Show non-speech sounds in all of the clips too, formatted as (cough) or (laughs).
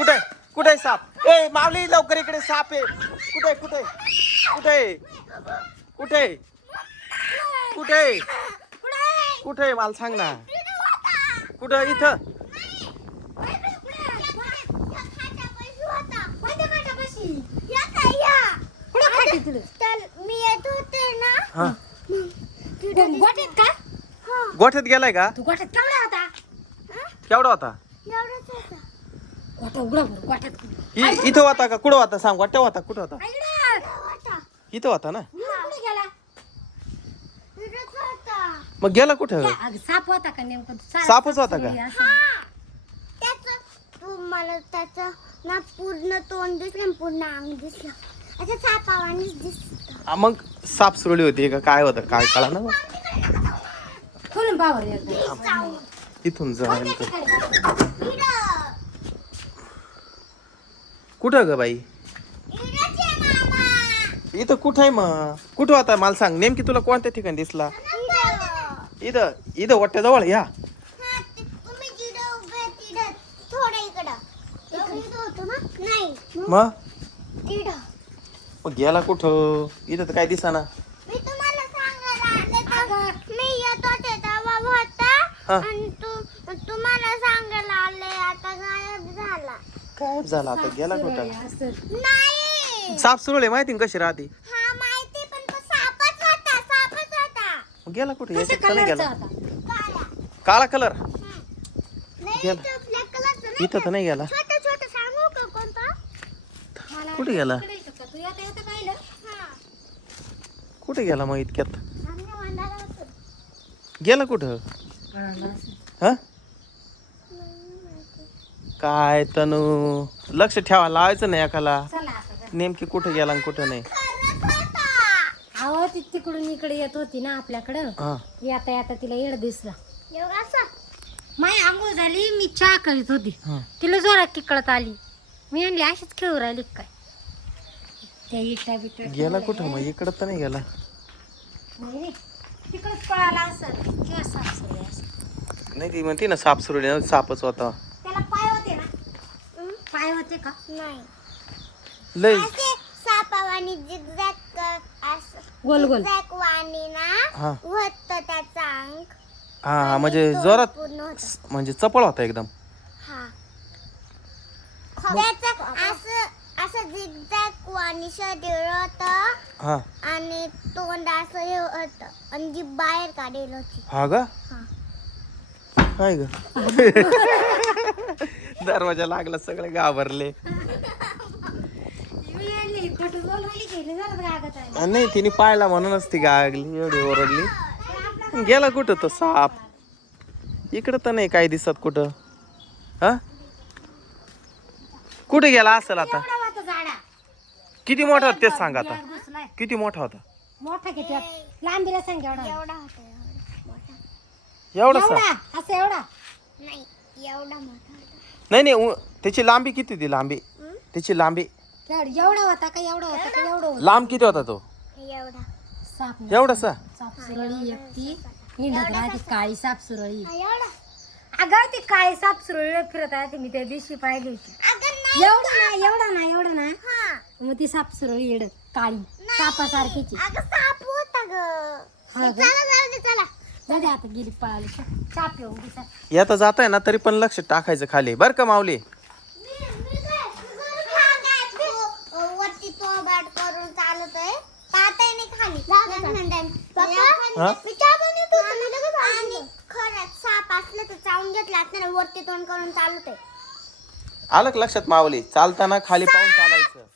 कुठे? कुठे साप? ए माऊली लवकर इकडे साप आहे कुठे कुठे? कुठे? कुठे? कुठे? कुठे? मला सांग ना. कुठं? इथं. हा. गोठ्यात गेलाय का? तू गोठ्यात केवढा होता? केवढा होता? उघडा बरं, इ- इथं होता का? कुठं होता सांग गोठ्या होता कुठं होता इथं होता ना? कुठे गेला? तिथंच होता मग गेला कुठं? साप होता का नेमकं? सा- सापच होता का? सापसुरी असं. त्याच मला त्याचं ना पूर्ण तोंड दिसलं आणि पूर्ण अंग दिसलं. असं सापावानीच दिसत. हा, मग साप सुरळी होती का? काय होतं? काय कळा ना? मग. खोलून पावर एकदा. इथून जा? कुठं ग बाई? इथं कुठं आहे मग? कुठं होता मला सांग नेमकी तुला कोणत्या ठिकाणी दिसला? इथं इथं वट्ट्याजवळ या. मग? मग? गेला कुठं? इथं तर काय दिसाना. मी तुम्हाला सांगायला आले तर मी येत होते तेव्हा होता हा. आणि तू तुम्हाला सांगायला आले आता गायब झाला काय झाला आता? गेला कुठं. नाही. साप सुरळे माहिती ना कशी राहते? हा माहिती पण तो सापच होता सापच होता. मग गेला कुठे? कशा याच्यात तर नाही गेला. काळा काळा कलर नाही गेला. तो इथं तर नाही गेला. छोटा छोटा सांगू का कोणता? मला कुठे गेला? इकडे येतो का? तू येता येता पाहिलं? हा. कुठे गेला मग इतक्यात? आम्ही वंडाला होतो गेला कुठं? हा? काय तनू? लक्ष ठेवा लावायचं नाही एकाला. चला आता जा. नेमकी कुठे गेला आणि कुठं नाही? अहो ती तिकडून इकडे येत होती ना आपल्याकडं. हा. येता येता तिला येड दिसला. माई आंघोळ झाली मी चहा करीत होती. हा. तिला जोरात किकळत आली. मी आणली अशीच खेळू राहिली काय? त्या इटा बिटा गेला कुठं मग? इकडं तर नाही गेला. नाही तिकडच पळाला असं किंवा सापसुरी असं नाही ती म्हणते ना साप सुरळे सापच होता. त्याला पाय होते का? नाही. लय. असे सापावानी झिगझॅग असं गोल गोल. झिगझॅग वाणी ना हा. होत त्याचा अंग. हा हा म्हणजे जोरात पूर्ण होत. म्हणजे चपळ होता एकदम. हा. त्याचं असं असं झिगझॅग वाणी शरीर होत हा. आणि तोंड असं हे होत. आणि जी बाहेर काढेल होती. हा ग हा. काय ग. (laughs) दरवाजा लागला सगळे घाबरले. नाही तिने पाहिला म्हणूनच ती गागली एवढी ओरडली. गेला कुठं तो साप? इकडं तर नाही काय दिसत कुठं. हा? कुठे गेला असेल आता? एवढा होता झाडा. किती मोठा होता तेच सांग आता. किती मोठा होता? मोठा किती? लांबीला सांग एवढा. एवढा होता एवढा असं एवढा? नाही एवढा मोठा नाही नाही उ- त्याची लांबी किती होती लांबी? त्याची लांबी? एवढा एवढा होता का? एवढा होता का? एवढा होता. लांब किती होता तो? एवढा. साप नाही. एवढासा? साप सुरळी एकटी हिंडत राहते काळी साप सुरळी. हा, एवढा. अगं ती काळी साप सुरळी फिरत राहते मी त्या दिवशी पाहिली होती. अगं नाही एवढं ना एवढं ना एवढं ना हा. मग ती साप सुरळी येड काळी सापासारखीची. अगं साप होता ग. हा ग? चला जाऊ दे चला. जाऊ दे आता गेली पळाली. चाप येऊन दिसा यात जात आहे ना तरी पण लक्ष टाकायचं खाली. बर का माऊली? वरती तो बॅट करून चालत आहे ताताय नाही खाली हा? आणि खरंच साप असलं तर चावून घेतला असतं वरती तोंड करून चालत आहे आलं का लक्षात माऊली? चालताना खाली पाहून चालायचं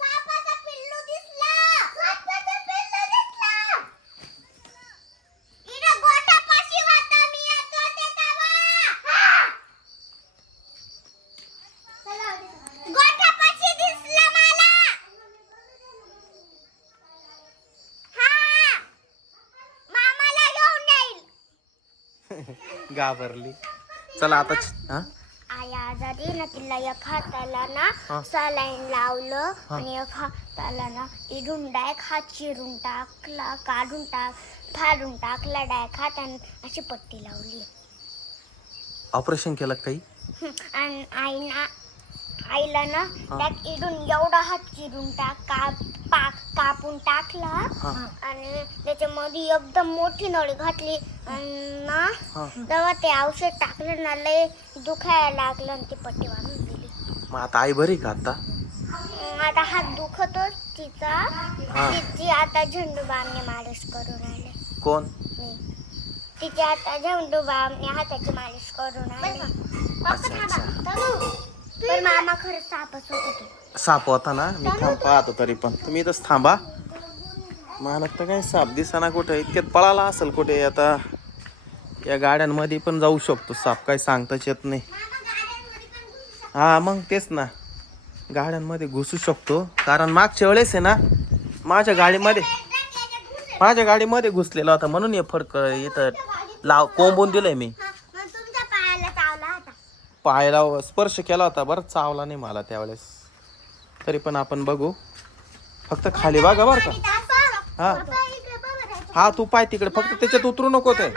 सापाचं पिल्लू दिसलं सापाचं पिल्लू दिसलं इकडं गोठ्यापाशी होता मी येत होते तेव्हा गोठ्यापाशी दिसलं मला हा मामाला घेऊन येईल (laughs) घाबरली चला आता हा आई आजारी ना तिला एक हाताला ना. सलाईन लावलं. आणि एक हाताला ना इडून डायक हात चिरून टाकला काढून टाक फाडून टाकला डायक हात आणि अशी पट्टी लावली ऑपरेशन केलं का काही (laughs) आणि आईना आईला ना त्यात इडून एवढा हात चिरून टाक का पाक कापून टाकला. आणि त्याच्यामध्ये एकदम मोठी नळी घातली. आणि ना तेव्हा ते औषध टाकलं ना लय दुखायला लागलं आणि ती पट्टी बांधून दिली मग आता आई बरी का आता? अं, आता हात दुखतोच तिचा. तिची आता झेंडू बामने मालिश करून राहिले कोण? मी. तिची आता झेंडू बामने हाताची मालिश करून राहिले अच्छा अच्छा. पण मामा खरंच सापच होत तो साप होता ना? मी थांब पाहतो तरी पण. तुम्ही इथंच थांबा. मला तर काय साप दिसाना कुठे? इतक्यात पळाला असेल कुठे? आता या गाड्यांमध्ये पण जाऊ शकतो. साप काही सांगताच येत नाही. हा मग तेच ना. गाड्यांमध्ये घुसू शकतो. कारण मागच्या वेळेस आहे ना माझ्या गाडीमध्ये माझ्या गाडीमध्ये घुसलेला होता. म्हणून हे फडक इथं लाव कोंबून दिलंय मी हा, मग तुमच्या पायाला चावला होता पायाला स्पर्श केला होता बरं चावला नाही मला त्यावेळेस. तरी पण आपण बघू. फक्त खाली बघा बरं का. हा. हा तू पाय तिकडे फक्त त्याच्यात उतरू नको ते.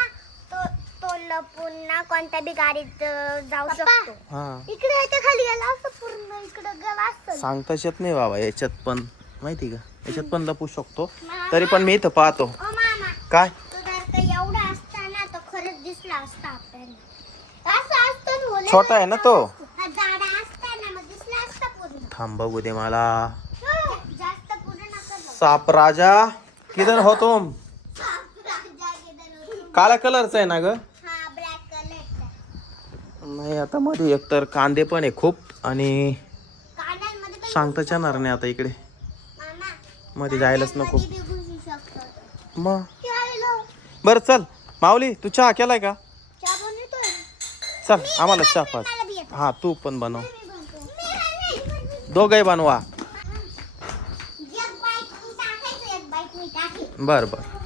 कोणत्या बी गाडीत जाऊ शकतो हा. इकडे याच्या खाली गेला असं पूर्ण इकडे गेला असं सांगताच येत नाही बाबा याच्यात पण. माहिती का? याच्यात पण लपू शकतो. तरी पण मी इथं पाहतो. ओ मामा. काय तो जर का एवढा असता ना तो खरंच दिसला असता आपल्याला असं असतं ना, ओले छोटा आहे ना तो? हा थांब बघू दे मला. जास्त पूर्ण नका बघ. साप राजा किधर हो तुम? होता. काला कलरचा आहे ना ग? हा ब्लॅक कलर नाही आता मध्ये एकतर कांदे पण आहे खूप आणि सांगताच येणार नाही आता इकडे. मध्ये जायलाच नको. मग. बरं चल. माऊली तू चहा केलाय का. चल आम्हाला चहा पाच. हा तू पण बनव. दोघही बनवा. बरं बरं